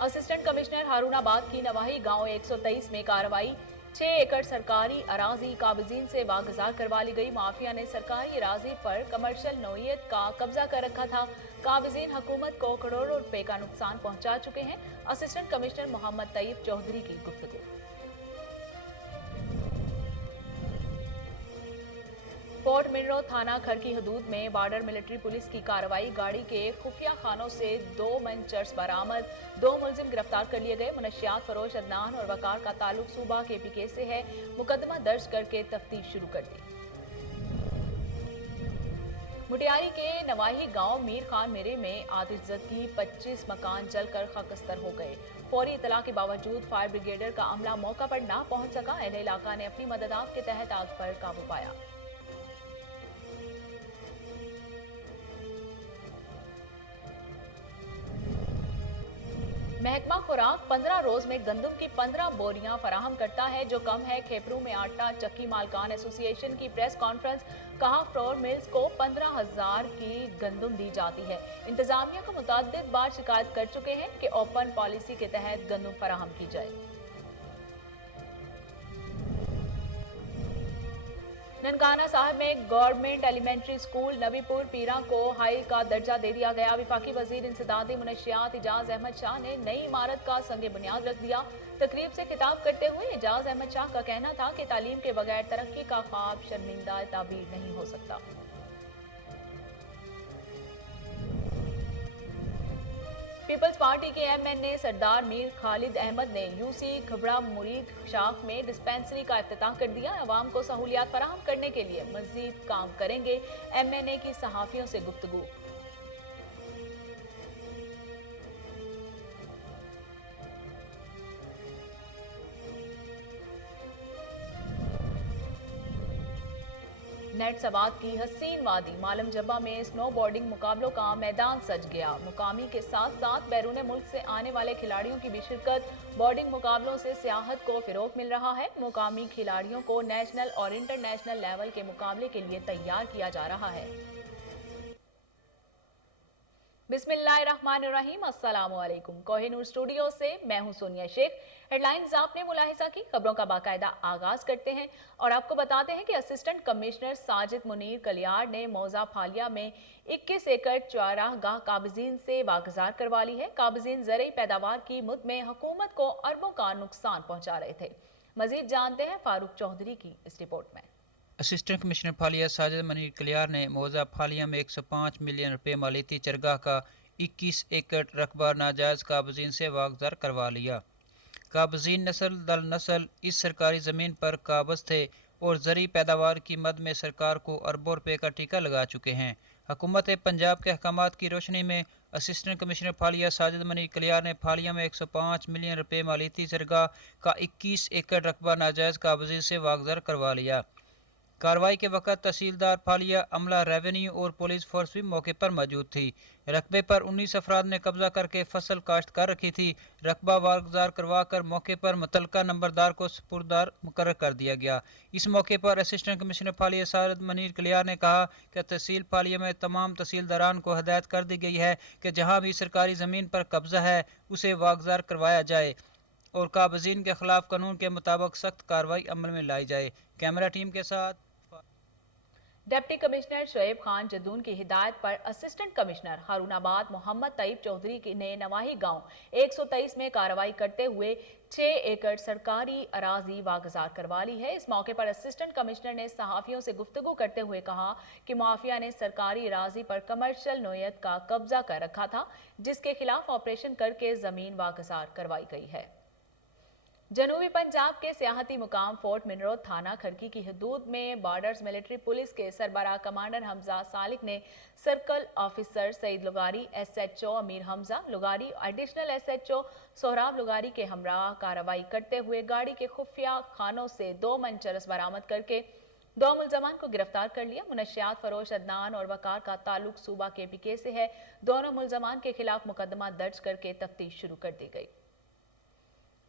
Assistant commissioner Harunabad की नवाही गांव 123 में कार्रवाई। 6 एकड़ सरकारी अराजी काबिजीन से वागुजार करवा ली गई। माफिया ने सरकारी अराजी पर कमर्शियल नौयत का कब्जा कर रखा था। काबिजीन हुकूमत को करोड़ों रुपए का नुकसान पहुंचा चुके हैं। असिस्टेंट कमिश्नर मोहम्मद तैयब चौधरी की गुफ्तगू। पोर्ट मिनरो थाना खर की हदूद में बॉर्डर मिलिट्री पुलिस की कार्रवाई। गाड़ी के खुफिया खानों से 2 मन चर्स बरामद। 2 मुलजिम गिरफ्तार कर लिए गए। मुनशियात फरोश अदनान और वकार का ताल्लुक सूबा KPK से है। मुकदमा दर्ज करके तफ्तीश शुरू कर दी। मुटियारी के नवाही गांव मीर खान मेरे में आतिशज़द की 25 मकान जलकर खाकस्तर हो गए। फौरी इतला के बावजूद फायर ब्रिगेडर का अमला मौका पर ना पहुंच सका। अहले इलाका ने अपनी मदद के तहत आग पर काबू पाया। महकमा खुराक 15 रोज में गंदम की 15 बोरियां फराहम करता है, जो कम है। खेपरू में आटा चक्की मालकान एसोसिएशन की प्रेस कॉन्फ्रेंस। कहा फ्लोर मिल्स को 15,000 की गंदम दी जाती है। इंतजामिया को मुतअद्दिद बार शिकायत कर चुके हैं कि ओपन पॉलिसी के तहत गंदम फराहम की जाए। ननकाना साहब में गवर्नमेंट एलिमेंट्री स्कूल नबीपुर पीरा को हाई का दर्जा दे दिया गया। विफाकी वजीर इंसदादी मुनशियात इजाज अहमद शाह ने नई इमारत का संगे बुनियाद रख दिया। तकरीब से खिताब करते हुए इजाज अहमद शाह का कहना था कि तालीम के बगैर तरक्की का ख्वाब शर्मिंदा ताबीर नहीं हो सकता। पीपल्स पार्टी के MNA सरदार मीर खालिद अहमद ने UC खबड़ा मुरीद शाख में डिस्पेंसरी का इफ्तिताह कर दिया। अवाम को सहूलियात फराहम करने के लिए मजीद काम करेंगे। MNA की सहाफियों से गुफ्तगू। नेट सवात की हसीन वादी मालम जब्बा में स्नो बोर्डिंग मुकाबलों का मैदान सज गया। मुकामी के साथ साथ बैरून मुल्क से आने वाले खिलाड़ियों की भी शिरकत। बोर्डिंग मुकाबलों से सियाहत को फिरोग मिल रहा है। मुकामी खिलाड़ियों को नेशनल और इंटरनेशनल लेवल के मुकाबले के लिए तैयार किया जा रहा है। बिस्मिल्लाहिर्रहमानिर्रहीम, अस्सलाम वालेकुम। कोहिनूर स्टूडियो से मैं हूं सोनिया शेख। हेडलाइंस आपने मुलाहिजा की, खबरों का बाकायदा आगाज करते हैं और आपको बताते हैं कि असिस्टेंट कमिश्नर साजिद मुनीर कलियार ने मौजा फालिया में 21 एकड़ चारागाह काबिजीन से वागुजार करवा ली है। काबिजीन ज़रई पैदावार की मुद में हुकूमत को अरबों का नुकसान पहुंचा रहे थे। मजीद जानते हैं फारूक चौधरी की इस रिपोर्ट में। असिस्टेंट कमिश्नर फालिया साजिद मुनीर कलियार ने मौजा फालिया में 105 मिलियन रुपए मालियती चरगाह का 21 एकड़ रकबा नाजायज काबजीन से वागुजार करवा लिया। काबजीन नस्ल दल नस्ल इस सरकारी ज़मीन पर काबज थे और ज़री पैदावार की मद में सरकार को अरबों रुपए का टीका लगा चुके हैं। हुकूमत पंजाब के अहकामात की रोशनी में असिस्टेंट कमिश्नर फालिया साजिद मुनीर कलियार ने फालिया में 105 मिलियन रुपए मालियती चरगाह का 21 एकड़ रकबा नाजायज काबजीन से वागुजार करवा लिया। कार्रवाई के वक्त तहसीलदार फालिया, अमला रेवेन्यू और पुलिस फोर्स भी मौके पर मौजूद थी। रकबे पर 19 अफराद ने कब्जा करके फसल काश्त कर रखी थी। रकबा वागुजार करवा कर मौके पर मुतलका नंबरदार को सुपुर्दार मुकर्रर कर दिया गया। इस मौके पर असिस्टेंट कमिश्नर फालिया साजिद मुनीर कलियार ने कहा कि तहसील फालिया में तमाम तहसीलदारान को हदायत कर दी गई है कि जहाँ भी सरकारी ज़मीन पर कब्जा है उसे वागुजार करवाया जाए और काबजीन के खिलाफ कानून के मुताबिक सख्त कार्रवाई अमल में लाई जाए। कैमरा टीम के साथ डिप्टी कमिश्नर शुएब खान जदून की हिदायत पर असिस्टेंट कमिश्नर हारूनाबाद मोहम्मद तैयब चौधरी ने नवाही गांव 123 में कार्रवाई करते हुए 6 एकड़ सरकारी अराजी वागुजार करवा ली है। इस मौके पर असिस्टेंट कमिश्नर ने सहाफियों से गुफ्तगू करते हुए कहा कि माफिया ने सरकारी अराजी पर कमर्शियल नौयत का कब्जा कर रखा था, जिसके खिलाफ ऑपरेशन करके जमीन वागुजार करवाई गई है। जनूबी पंजाब के सियाहती मुकाम फोर्ट मिनरो थाना खरकी की हदूद में बॉर्डर्स मिलिट्री पुलिस के सरबराह कमांडर हमजा सालिक ने circle officer Saeed लुगारी, SHO Amir Hamza लुगारी, additional SHO Sohrab लुगारी के हमराह कार्रवाई करते हुए गाड़ी के खुफिया खानों से 2 मन चरस बरामद करके 2 मुलजमान को गिरफ्तार कर लिया। मुनशियात फरोश अदनान और वकार का ताल्लुक सूबा KPK से है। दोनों मुलजमान के खिलाफ मुकदमा दर्ज करके तफ्तीश शुरू कर दी गई।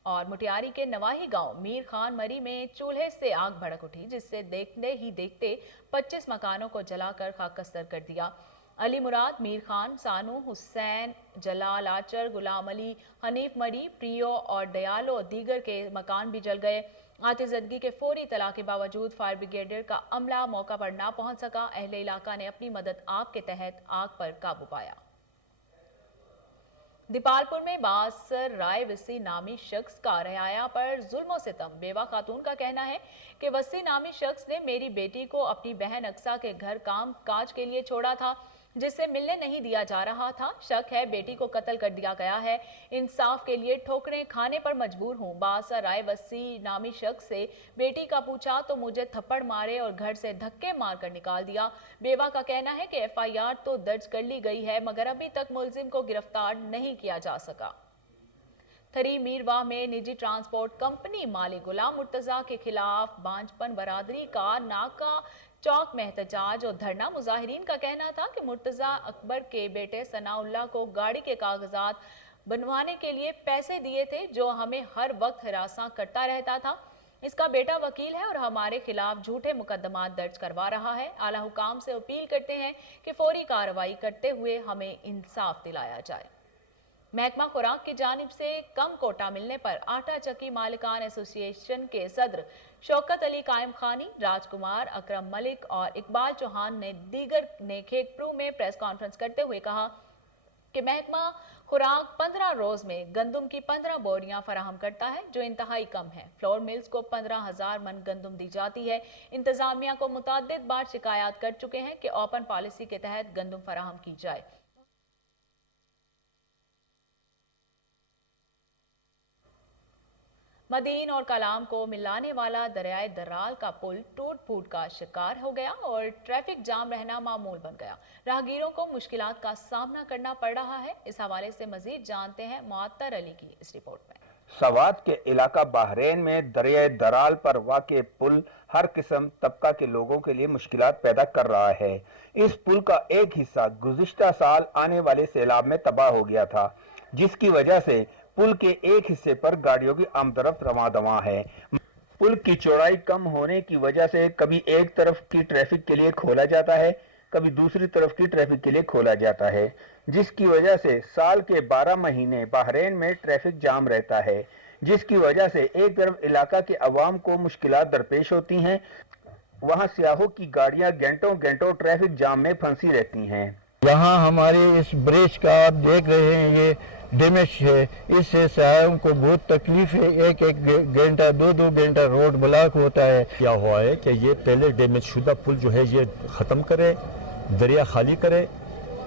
और मुटियारी के नवाही गांव मीर खान मरी में चूल्हे से आग भड़क उठी, जिससे देखते ही देखते 25 मकानों को जलाकर खाकस्तर कर दिया। अली मुराद, मीर खान, सानू, हुसैन, जलाल आचर, गुलाम अली, हनीफ मरी, प्रियो और दयालो और दीगर के मकान भी जल गए। आतिशबाजी के फौरी इत्तला के बावजूद फायर ब्रिगेड का अमला मौका पर ना पहुंच सका। अहले इलाका ने अपनी मदद आग के तहत आग पर काबू पाया। दीपालपुर में बासर राय वसी नामी शख्स का रियाया पर जुल्म सितम। बेवा खातून का कहना है कि वसी नामी शख्स ने मेरी बेटी को अपनी बहन अक्सा के घर काम काज के लिए छोड़ा था, जिससे मिलने नहीं दिया जा रहा था। शक है बेटी को कत्ल कर दिया गया है। इंसाफ के लिए ठोकरें खाने पर मजबूर हूँ। बासर राय वसी नामी शख्स से बेटी का पूछा तो मुझे थप्पड़ मारे और घर से धक्के मारकर निकाल दिया। बेवा का कहना है कि FIR तो दर्ज कर ली गई है, मगर अभी तक मुलजिम को गिरफ्तार नहीं किया जा सका। थरी मीरवाह में निजी ट्रांसपोर्ट कंपनी मालिक गुलाम मुर्तजा के खिलाफ बांझपन बरादरी का नाका चौक में एहतजाज और धरना। मुजाहिरीन का कहना था कि मुर्तजा अकबर के बेटे सनाउल्लाह को गाड़ी के कागजात बनवाने के लिए पैसे दिए थे, जो हमें हर वक्त हिरासा करता रहता था। इसका बेटा वकील है और हमारे खिलाफ झूठे मुकदमात दर्ज करवा रहा है। आला हुकाम से अपील करते हैं कि फौरी कार्रवाई करते हुए हमें इंसाफ दिलाया जाए। महकमा खुराक की जानिब से कम कोटा मिलने पर आटा चक्की मालिकान एसोसिएशन के सदर शौकत अली कायम खानी, राजकुमार, अकरम मलिक और इकबाल चौहान ने दीगर ने खेकप्रू में प्रेस कॉन्फ्रेंस करते हुए कहा कि महकमा खुराक 15 रोज में गंदुम की 15 बोरियां फराहम करता है, जो इंतहाई कम है। फ्लोर मिल्स को 15,000 मन गंदुम दी जाती है। इंतजामिया को मुतअद्दिद बार शिकायत कर चुके हैं कि ओपन पॉलिसी के तहत गंदुम फराहम की जाए। मदीन और कलाम को मिलाने वाला दरियाए दराल का पुल टूट फूट का शिकार हो गया और ट्रैफिक जाम रहना मामूल बन गया। राहगीरों को मुश्किलात का सामना करना पड़ रहा है। इस हवाले से मजीद जानते हैं मुअत्तर अली की इस रिपोर्ट में। सवात के इलाका बहरेन में दरियाए दराल पर वाक़े पुल हर किस्म तबका के लोगों के लिए मुश्किलात पैदा कर रहा है। इस पुल का एक हिस्सा गुज़िश्ता साल आने वाले सैलाब में तबाह हो गया था, जिसकी वजह से पुल के एक हिस्से पर गाड़ियों की आमदरफ्त रवां-दवां है। पुल की चौड़ाई कम होने की वजह से कभी एक तरफ की ट्रैफिक के लिए खोला जाता है, कभी दूसरी तरफ की ट्रैफिक के लिए खोला जाता है, जिसकी वजह से साल के 12 महीने बहरेन में ट्रैफिक जाम रहता है, जिसकी वजह से एक तरफ इलाका के अवाम को मुश्किलात दरपेश होती हैं, वहाँ सियाहों की गाड़ियाँ घंटों घंटों ट्रैफिक जाम में फंसी रहती हैं। यहाँ हमारे इस ब्रिज का आप देख रहे हैं, ये डैमेज है, इससे सहायों को बहुत तकलीफ है। एक एक घंटा 2-2 घंटा रोड ब्लॉक होता है। क्या हुआ है कि ये पहले डैमेज शुदा पुल जो है ये ख़त्म करे, दरिया खाली करे,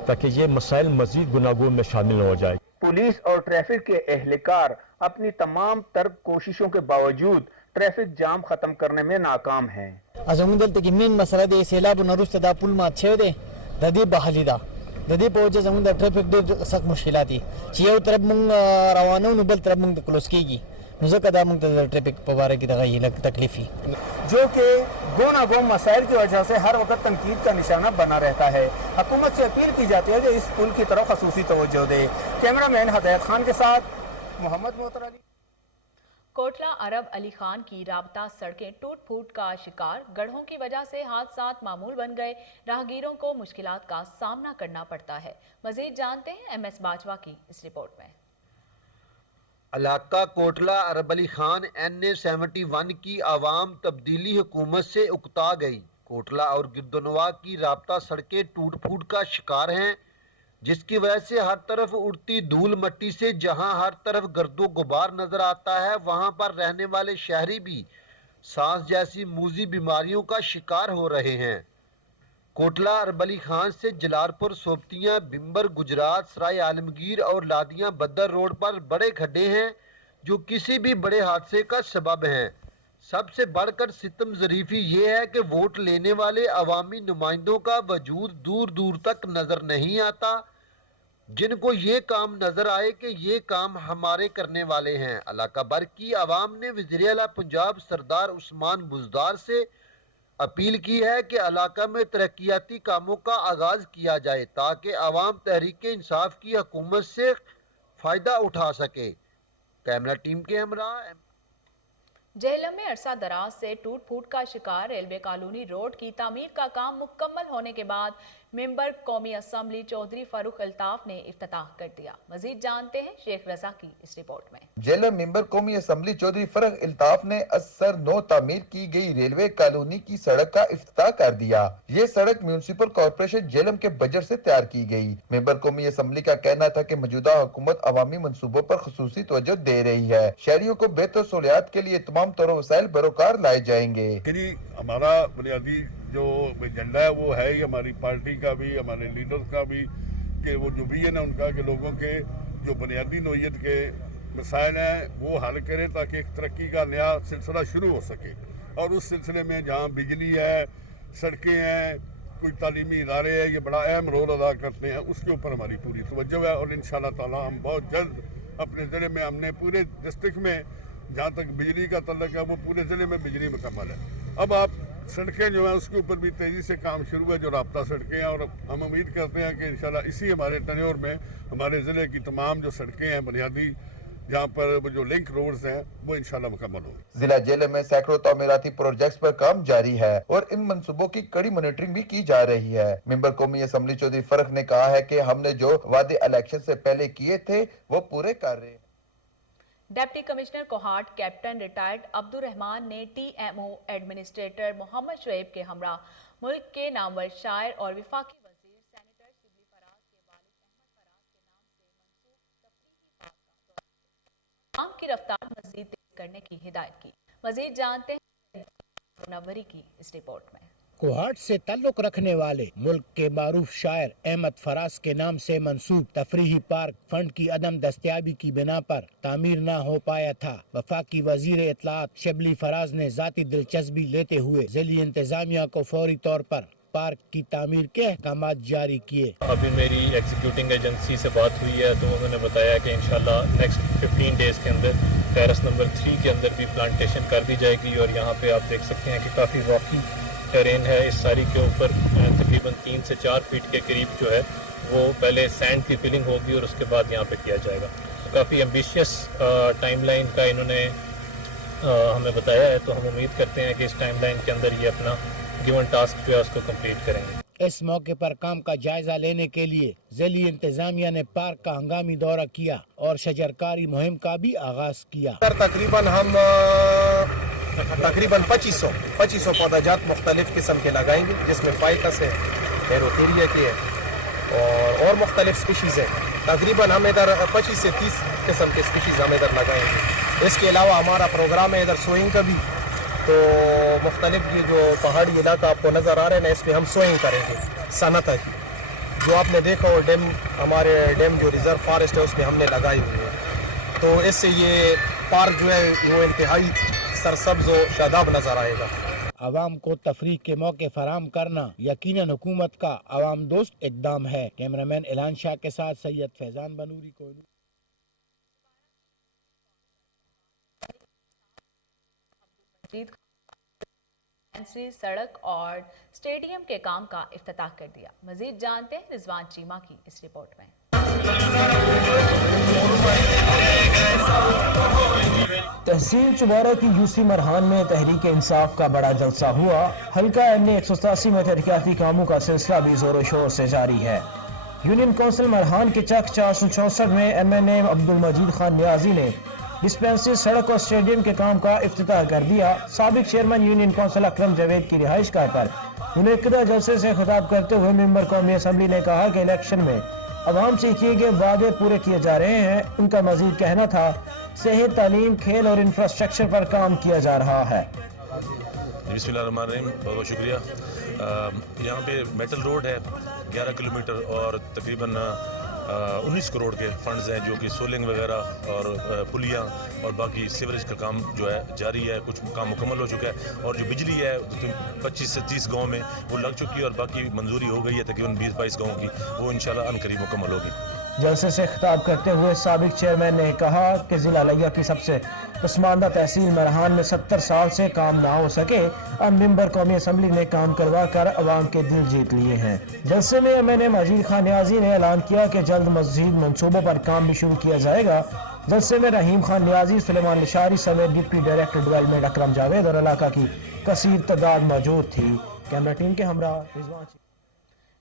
ताकि ये मसाइल मजीद गुनागों में शामिल हो जाए। पुलिस और ट्रैफिक के एहलकार अपनी तमाम तर कोशिशों के बावजूद ट्रैफिक जाम खत्म करने में नाकाम हैं। अजमुदल तक मेन मसला दे सैलाब नरुस्त दा पुल मा छे दे ददी बहालीदा ददी په وجه زموږ د ټریفیک ډېر سخت مشکلات دي چې یو طرف مونږ روانو نو بل طرف مونږ کلوز کیږي، نو ځکه دا مونږ ته د ټریفیک په باره کې دغه لږ تکلیف وي، جو کہ گونا گو مسائل کی وجہ سے ہر وقت تنقید کا نشانہ بنا رہتا ہے۔ حکومت سے اپیل کی جاتی ہے کہ اس پل کی طرف خصوصی توجہ دے۔ کیمرہ مین ہدایت خان کے ساتھ محمد موتر علی۔ कोटला अरब अली खान की राबता सड़कें टूट फूट का शिकार। गड्ढों की वजह से हादसात मामूल बन गए। राहगीरों को मुश्किलात का सामना करना पड़ता है। मजीद जानते हैं MS बाजवा की इस रिपोर्ट में। इलाका कोटला अरब अली खान NA71 की आवाम तब्दीली हुकूमत से उकता गई। कोटला और गिरदोनवा की राबता सड़कें टूट फूट का शिकार हैं, जिसकी वजह से हर तरफ उड़ती धूल मट्टी से जहां हर तरफ गर्दो गुबार नजर आता है, वहां पर रहने वाले शहरी भी सांस जैसी मूजी बीमारियों का शिकार हो रहे हैं। कोटला अरब अली खान से जलालपुर, सोबतियां, बिम्बर, गुजरात, सराय आलमगीर और लादियां बद्दर रोड पर बड़े खड्डे हैं, जो किसी भी बड़े हादसे का सबब हैं। सबसे बढ़कर सितम ज़रीफ़ी ये है कि वोट लेने वाले अवामी नुमाइंदों का वजूद दूर दूर तक नज़र नहीं आता। जिनको ये काम नज़र आए कि ये काम हमारे करने वाले हैं। इलाका भर की आवाम ने वज़ीर आला पंजाब सरदार उस्मान बुज़दार से अपील की है कि इलाका में तरक्याती कामों का आगाज़ किया जाए, ताकि आवाम तहरीक इंसाफ की हुकूमत से फ़ायदा उठा सके। कैमरा टीम के हमरा जेहलम में अरसा दराज से टूट फूट का शिकार रेलवे कॉलोनी रोड की तामीर का काम मुकम्मल होने के बाद मेंबर कौमी असम्बली चौधरी फारूक अल्ताफ ने इफ्तिताह कर दिया। मजीद जानते हैं शेख रजा की इस रिपोर्ट में। जेलम मेंबर कौमी असम्बली चौधरी फारूक अल्ताफ ने असर नो तामीर की गई रेलवे कॉलोनी की सड़क का इफ्तिताह कर दिया। ये सड़क म्यूनिसिपल कॉर्पोरेशन जेलम के बजट से तैयार की गई। मेंबर कौमी असम्बली का कहना था कि मौजूदा हुकूमत अवामी मंसूबों पर खुसूसी तवज्जो दे रही है। शहरियों को बेहतर सहूलियात के लिए तमाम तरह वसाइल बरोकार लाए जाएंगे। हमारा बुनियादी जो एजेंडा है वो है ही हमारी पार्टी का भी, हमारे लीडर्स का भी, कि वो जो विजन है उनका कि लोगों के जो बुनियादी नौइयत के मसाइल हैं वो हल करें ताकि एक तरक्की का नया सिलसिला शुरू हो सके। और उस सिलसिले में जहाँ बिजली है, सड़कें हैं, कोई तालीमी इदारे हैं, ये बड़ा अहम रोल अदा करते हैं, उसके ऊपर हमारी पूरी तवज्जो है। और इंशाअल्लाह ताला हम बहुत जल्द अपने ज़िले में, हमने पूरे डिस्ट्रिक्ट में जहाँ तक बिजली का तल्लक है वो पूरे ज़िले में बिजली मुकम्मल है। अब आप सड़कें जो हैं उसके ऊपर भी तेज़ी से काम शुरू है, जो राब्ता सड़कें हैं, और हम उम्मीद करते हैं कि इंशाल्लाह इसी हमारे टेन्योर में हमारे ज़िले की तमाम जो सड़कें हैं बुनियादी, जहाँ पर जो लिंक रोड्स हैं, वो इंशाल्लाह मुकम्मल होंगे। जिला जेल में सैकड़ों तामीराती प्रोजेक्ट्स पर काम जारी है और इन मंसूबों की कड़ी मॉनिटरिंग भी की जा रही है। मेंबर कौमी असम्बली चौधरी फारूक ने कहा है कि हमने जो वादे इलेक्शन से पहले किए थे वो पूरे कर रहे हैं। Deputy commissioner Kohat captain retired Abdul Rahman ने टीएमओ एडमिनिस्ट्रेटर मोहम्मद शुएब के हमरा मुल्क के नामवर शायर और विफाकी वजीर सेनेटर शिबली फराज के वालिद अहमद फराज के नाम से मंसूब तफरीही पार्क का काम की रफ्तार मजीद तेज करने की हिदायत की। मजीद जानते हैं मुनव्वरी की इस रिपोर्ट में। कोहाट से ताल्लुक रखने वाले मुल्क के मारूफ शायर अहमद फराज के नाम से मंसूब तफरीही पार्क फंड की अदम दस्तयाबी की बिना पर तामीर न हो पाया था। वफाकी वजीर इत्तलात शिबली फराज ने जाती दिलचस्पी लेते हुए जिली इंतजामिया को फौरी तौर पर पार्क की तामीर के अहकामात जारी किए। अभी मेरी एग्जीक्यूटिंग एजेंसी से बात हुई है तो उन्होंने बताया कि इंशाल्लाह नेक्स्ट 15 डेज के अंदर टेरेस नंबर 3 के अंदर भी प्लांटेशन कर दी जाएगी। और यहाँ पे आप देख सकते हैं कि काफ़ी रॉकी टेरेन है। इस सारी के ऊपर तकरीबन 3 से 4 फीट के करीब जो है वो पहले सैंड की फिलिंग होगी और उसके बाद यहाँ पे किया जाएगा। काफ़ी एम्बिशियस टाइमलाइन का इन्होंने हमें बताया है, तो हम उम्मीद करते हैं कि इस टाइमलाइन के अंदर ये अपना गिवन टास्क जो है उसको कंप्लीट करेंगे। इस मौके पर काम का जायजा लेने के लिए जिली इंतजामिया ने पार्क का हंगामी दौरा किया और शजरकारी मुहिम का भी आगाज किया। तकरीबन हम 2500 पौधाजात मुख्तलिफ किस्म के लगाएंगे, जिसमें फाइकस है, हेरोथीरिया की है और मुख्तलिफ स्पीशीज़ है। तकरीबन हम इधर 25 से 30 किस्म के स्पीशीज़ हम इधर लगाएंगे। इसके अलावा हमारा प्रोग्राम है इधर सोइंग का भी, तो मुख्तलिफ ये जो पहाड़ी इलाका आपको नज़र आ रहा है ना, इस पर हम सोइंग करेंगे सनता की। जो आपने देखा और डैम, हमारे डैम जो रिजर्व फॉरेस्ट है उसमें हमने लगाई हुई है, तो इससे ये पार्क जो है वो इंतहाई सरसब्ज और शादाब नजर आएगा। आवाम को तफरीक के मौके फराम करना यकीनन हुकूमत का आवाम दोस्त इकदाम है। कैमरामैन इलान शाह के साथ सैयद फैजान बनूरी को सड़क और स्टेडियम के काम का इफ्तिताह कर दिया। मजीद जानते हैं रिजवान चीमा की इस रिपोर्ट में। तहसील चुबारा की यूसी मरहान में तहरीक इंसाफ का बड़ा जलसा हुआ। हल्का एमए 187 में तरक्याती कामों का सिलसिला भी जोरों शोर से जारी है। यूनियन कौंसिल मरहान के चक 464 में एमएनए अब्दुल मजीद खान नियाजी ने डिस्पेंसरी, सड़क और स्टेडियम के काम का इफ्तिताह कर दिया। साबिक चेयरमैन यूनियन कौंसिल अकरम जावेद की रिहाइश गाह पर मुनक्किदा जलसे से खिताब करते हुए मेंबर कौमी असम्बली ने कहा कि इलेक्शन में अवाम से किए गए वादे पूरे किए जा रहे हैं। उनका मजीद कहना था सेहत, तालीम, खेल और इंफ्रास्ट्रक्चर पर काम किया जा रहा है। बिस्मिल्लाहिर्रहमानिर्रहीम, बहुत बहुत शुक्रिया। यहाँ पे मेटल रोड है 11 किलोमीटर और तकरीबन 19 करोड़ के फंड्स हैं जो कि सोलिंग वगैरह और पुलियाँ और बाकी सीवरेज का काम जो है जारी है। कुछ काम मुकम्मल हो चुका है और जो बिजली है 25 से 30 गाँव में वो लग चुकी है और बाकी मंजूरी हो गई है तकरीबन 20-22 गाँव की, वो इंशाल्लाह अनकरीब मुकम्मल होगी। जलसे से खिताब करते हुए साबिक चेयरमैन ने कहा कि जिला लिया की सबसे पसमानदा तहसील मरहान में 70 साल से काम ना हो सके, अब मेंबर कौमी असम्बली ने काम करवा कर अवाम के दिल जीत लिए हैं। जलसे में एमएनए मजीद खान नियाजी ने ऐलान किया कि जल्द मजीद मंसूबों पर काम भी शुरू किया जाएगा। जलसे में रहीम खान नियाजी, सुलेमान निशारी समेत डिप्टी डायरेक्टर डेवलपमेंट अकरम जावेद और इलाका की कसीर तादाद मौजूद थी। कैमरा टीम के हमरा रिजवान।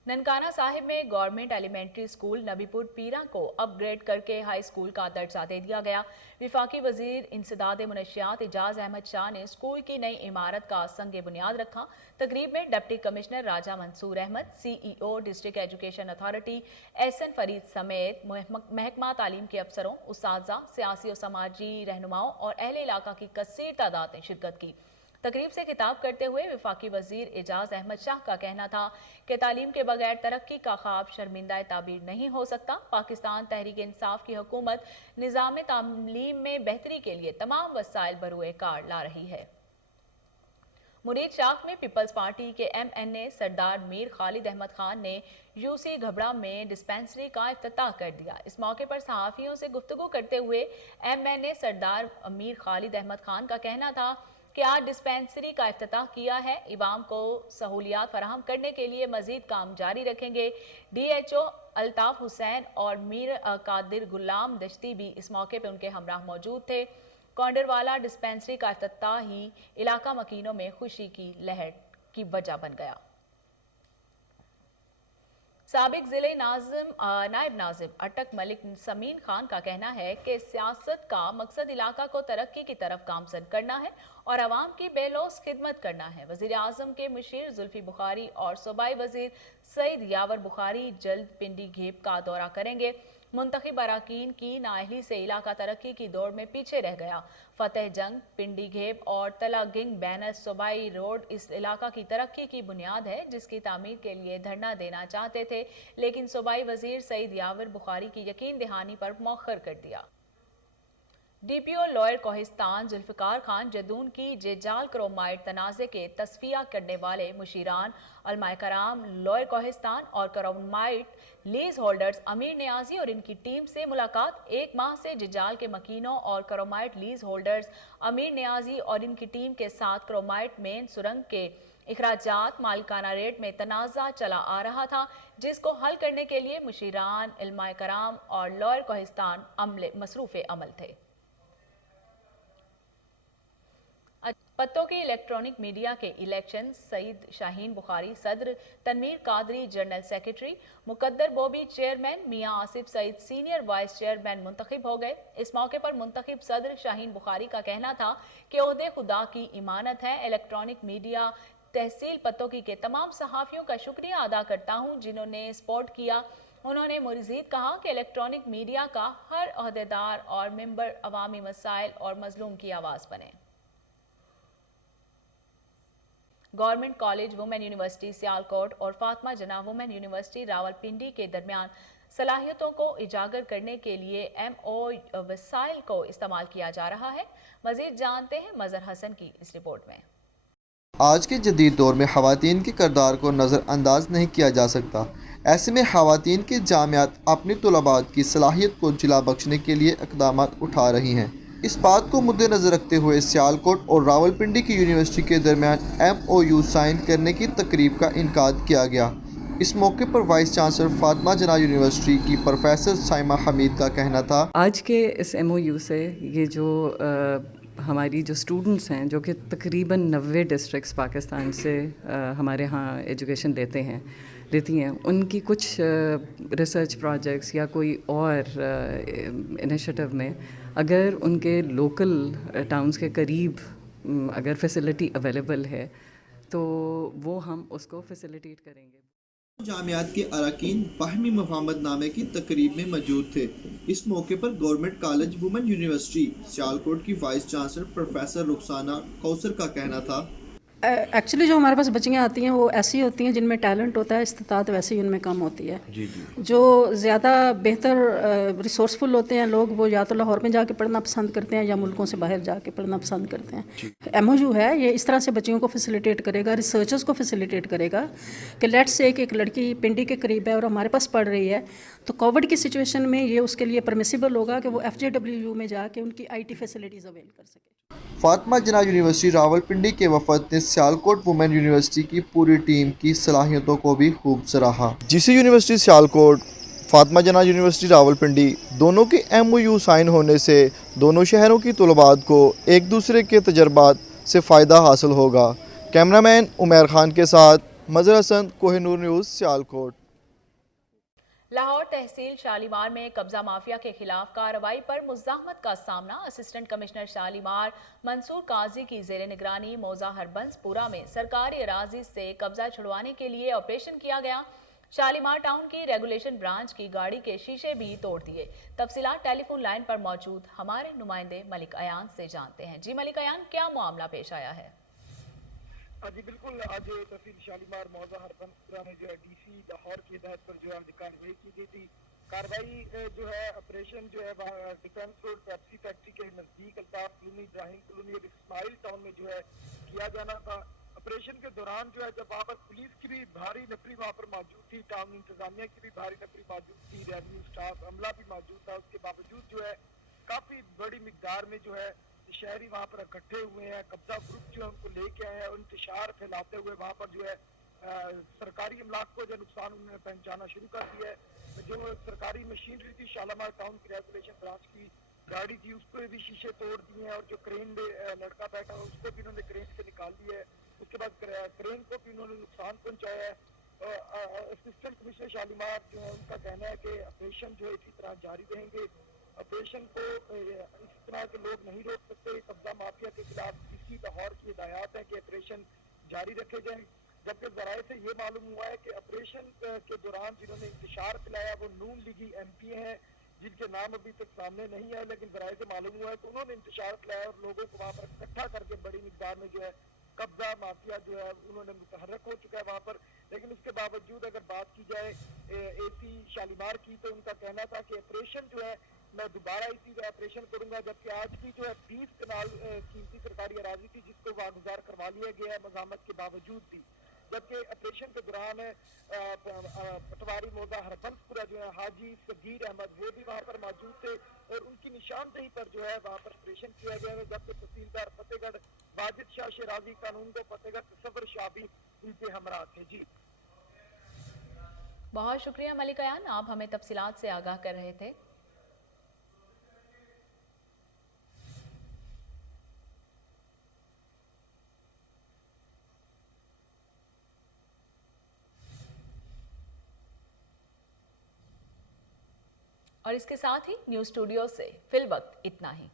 ननकाना साहिब में गवर्नमेंट एलिमेंट्री स्कूल नबीपुर पीरा को अपग्रेड करके हाई स्कूल का दर्जा दे दिया गया। विफाकी वजीर इंसदाद मुनशियात एजाज अहमद शाह ने स्कूल की नई इमारत का संग बुनियाद रखा। तकरीब में deputy commissioner Raja Mansoor Ahmed, CEO district education authority SN Farid समेत महकमा तालीम के अफसरों, उस्ताज़ा, सियासी और समाजी रहनुमाओं और अहले इलाका की कसीर तादाद ने शिरकत की। तकरीब से खिताब करते हुए वफाकी वजीर एजाज अहमद शाह का कहना था कि तालीम के बगैर तरक्की का ख्वाब शर्मिंदा ताबीर नहीं हो सकता। पाकिस्तान तहरीक इंसाफ की हुकूमत निज़ाम तालीम में बेहतरी के लिए तमाम वसाइल बरूए कार ला रही है। मुरीद शाख में पीपल्स पार्टी के MNA सरदार मीर खालिद अहमद खान ने UC घबड़ा में डिस्पेंसरी का इफ्तिताह कर दिया। इस मौके पर सहाफ़ियों से गुफ्तगू करते हुए MNA सरदार मीर खालिद अहमद खान का कहना था कि आज डिस्पेंसरी का इफ्तिताह किया है, इवाम को सहूलियात फराहम करने के लिए मजीद काम जारी रखेंगे। DHO अल्ताफ हुसैन और मीर कादिर गुलाम दश्ती भी इस मौके पर उनके हमराह मौजूद थे। कोंडरवाला डिस्पेंसरी का इफ्तिताह ही इलाका मकीनों में खुशी की लहर की वजह बन गया। साबिक जिले नायब नाजिम अटक मलिक समीन खान का कहना है कि सियासत का मकसद इलाका को तरक्की की तरफ गामजन करना है और आवाम की बेलौस खिदमत करना है। वजीर आजम के मुशीर जुल्फी बुखारी और सूबाई वजीर सईद यावर बुखारी जल्द पिंडी घेब का दौरा करेंगे। मुंतखब अराकीन की नाअहली से इलाका तरक्की की दौड़ में पीछे रह गया। फतेह जंग, पिंडी घेब और तलागिंग बैनर सूबाई रोड इस इलाका की तरक्की की बुनियाद है, जिसकी तामीर के लिए धरना देना चाहते थे, लेकिन सूबाई वजीर सईद यावर बुखारी की यकीन दहानी पर मौखर कर दिया। DPO लॉयर कोहिस्तान जुल्फिकार खान जदून की जेजाल क्रोमाइड तनाज़े के तस्फिया करने वाले मुशीरान अलमाए कराम लॉयर कोहिस्तान और क्रोमाइड लीज होल्डर्स अमीर नियाजी और इनकी टीम से मुलाकात। एक माह से जेजाल के मकीनों और क्रोमाइड लीज होल्डर्स अमीर नियाजी और इनकी टीम के साथ क्रोमाइड मेन सुरंग के इखराजात मालिकाना रेट में तनाज़ा चला आ रहा था, जिसको हल करने के लिए मुशीरान अलमाए कराम और लॉयर कोहिस्तान मसरूफ़ अमल थे। पत्तों की इलेक्ट्रॉनिक मीडिया के इलेक्शन सईद शाहीन बुखारी सदर, Tanveer Qadri general secretary, Muqaddar Bobby chairman, Mian Asif Saeed senior vice chairman मुंतखब हो गए। इस मौके पर मुंतखब सदर शाहीन बुखारी का कहना था कि ओहदे खुदा की इमानत है। इलेक्ट्रॉनिक मीडिया तहसील पत्तों के तमाम सहाफ़ियों का शुक्रिया अदा करता हूँ जिन्होंने सपोर्ट किया। उन्होंने मज़ीद कहा कि इलेक्ट्रॉनिक मीडिया का हर अहदेदार और मेंबर अवामी मसाइल और मजलूम की आवाज़ बने। Government college women university Sialkot और फातिमा जना वुमेन यूनिवर्सिटी रावलपिंडी के दरमियान सलाहियतों को उजागर करने के लिए MO वसाइल को इस्तेमाल किया जा रहा है। मजीद जानते हैं मजहर हसन की इस रिपोर्ट में। आज के जदीद दौर में ख़वातीन के किरदार को नज़रअंदाज नहीं किया जा सकता। ऐसे में ख़वातीन के जामियात अपनी तलबात की सलाहियत को जिला बख्शने के लिए इक़दाम उठा रही हैं। इस बात को मुद्देनज़र रखते हुए सियालकोट और रावलपिंडी की यूनिवर्सिटी के दरमियान MOU साइन करने की तकरीब का इनकाद किया गया। इस मौके पर वाइस चांसलर फातिमा जना यूनिवर्सिटी की प्रोफेसर साइमा हमीद का कहना था, आज के इस MOU से ये जो हमारी जो स्टूडेंट्स हैं जो कि तकरीबन 90 डिस्ट्रिक्ट्स पाकिस्तान से हमारे यहाँ एजुकेशन लेती हैं, उनकी कुछ रिसर्च प्रोजेक्ट्स या कोई और इनिशिएटिव में अगर उनके लोकल टाउन्स के करीब अगर फैसिलिटी अवेलेबल है तो वो हम उसको फैसिलिटेट करेंगे। जामियात के अरकान बाहमी मुफाहमतनामे की तकरीब में मौजूद थे। इस मौके पर government college women university Sialkot की vice chancellor professor Rukhsana Kausar का कहना था, एक्चुअली जो हमारे पास बच्चियाँ आती हैं वो ऐसी होती हैं जिनमें टैलेंट होता है, इस्तात वैसे ही उनमें कम होती है। जो ज़्यादा बेहतर रिसोर्सफुल होते हैं लोग, वो या तो लाहौर में जाके पढ़ना पसंद करते हैं या मुल्कों से बाहर जाके पढ़ना पसंद करते हैं। MOU है ये इस तरह से बच्चियों को फैसिलिटेट करेगा, रिसर्चर्स को फैसिलिटेट करेगा कि लेट्स से एक लड़की पिंडी के करीब है और हमारे पास पढ़ रही है, तो कोविड की सिचुएशन में ये उसके लिए परमिसिबल होगा कि वो FJWU में जाके उनकी IT फैसिलिटीज़ अवेल कर सके। फातिमा जना यूनिवर्सिटी रावलपिंडी के वफद ने सियालकोट वुमेन यूनिवर्सिटी की पूरी टीम की सलाहियतों को भी खूब सराहा। GC यूनिवर्सिटी सियालकोट, फातिमा जना यूनिवर्सिटी रावलपिंडी दोनों के MOU साइन होने से दोनों शहरों की तलबात को एक दूसरे के तजर्बात से फ़ायदा हासिल होगा। कैमरामैन उमैर खान के साथ मजहर हसन, कोहिनूर न्यूज़, सियालकोट। लाहौर तहसील शालीमार में कब्जा माफिया के खिलाफ कार्रवाई पर मुज़ाहमत का सामना। असिस्टेंट कमिश्नर शालीमार मंसूर काजी की जेर निगरानी मौजा हरबंसपुरा में सरकारी अराजी से कब्जा छुड़वाने के लिए ऑपरेशन किया गया। शालीमार टाउन की रेगुलेशन ब्रांच की गाड़ी के शीशे भी तोड़ दिए। तफसीलात टेलीफोन लाइन पर मौजूद हमारे नुमाइंदे मलिक अयान से जानते हैं। जी मलिक अयान, क्या मामला पेश आया है? जी बिल्कुल, आज तहसील शालीमार मौजा हरबंसपुरा में जो है डीसी लाहौर की हिदायत पर जो है कार्रवाई की गई थी। कार्रवाई जो है ऑपरेशन जो है डिफेंस रोड पेप्सी फैक्ट्री के नजदीक अल्ताफ कॉलोनी, इब्राहिम कॉलोनी और इस्माइल टाउन में जो है किया जाना था। ऑपरेशन के दौरान जो है जब वहाँ पर पुलिस की भी भारी नफरी वहाँ पर मौजूद थी, टाउन इंतजामिया की भी भारी नफरी मौजूद थी, रेवेन्यू स्टाफ अमला भी मौजूद था, उसके बावजूद जो है काफी बड़ी मिकदार में जो है शहरी वहाँ पर इकट्ठे हुए हैं। कब्जा ग्रुप जो है उनको लेके आए हैं और इंतशार फैलाते हुए वहाँ पर जो है सरकारी अमलाक को जो नुकसान उन्होंने पहुँचाना शुरू कर दिया है। जो सरकारी मशीनरी थी शालीमार टाउन की रेगुलेशन ब्रांच की गाड़ी थी, उसको भी शीशे तोड़ दिए हैं और जो क्रेन में लड़का बैठा है उसको भी उन्होंने क्रेन से निकाल दिया है। उसके बाद क्रेन को भी उन्होंने नुकसान पहुँचाया है। असिस्टेंट कमिश्नर शालीमार जो है उनका कहना है कि ऑपरेशन जो है इसी तरह जारी रहेंगे। ऑपरेशन को इस तरह के लोग नहीं रोक सकते। कब्जा माफिया के खिलाफ डीसी लाहौर की हिदायत है कि ऑपरेशन जारी रखे जाएं। जबकि जराये से ये मालूम हुआ है कि ऑपरेशन के दौरान जिन्होंने इंतशार फैलाया वो नून लीगी MP हैं, जिनके नाम अभी तक सामने नहीं आए, लेकिन जराये से मालूम हुआ है कि उन्होंने इंतशार फैलाया और लोगों को वहाँ पर इकट्ठा करके बड़ी मिकदार में जो है कब्जा माफिया जो है उन्होंने मुतहर्रक हो चुका है वहाँ पर। लेकिन उसके बावजूद अगर बात की जाए AC शालीमार की, तो उनका कहना था कि ऑपरेशन जो है मैं दोबारा इसी ऑपरेशन करूंगा। जबकि आज भी जो है 20 कनाल कीमती सरकारी अराजी थी जिसको वागुजार करवा लिया गया है मज़ामत के बावजूद भी। जबकि ऑपरेशन के दौरान पटवारी मौजा हरबंसपुरा जो है हाजी सगीर अहमद वो भी वहाँ पर मौजूद थे और उनकी निशानदेही पर जो है वहाँ पर ऑपरेशन किया गया है। जबकि तहसीलदार फतेहगढ़ वाजिद शाह शिराजी, कानून को फतेहगढ़ तसव्वुर शाह भी उनके हमरा थे। जी बहुत शुक्रिया मलिक अयान, आप हमें तफसीलात से आगाह कर रहे थे। और इसके साथ ही न्यूज़ स्टूडियो से फिल वक्त इतना ही।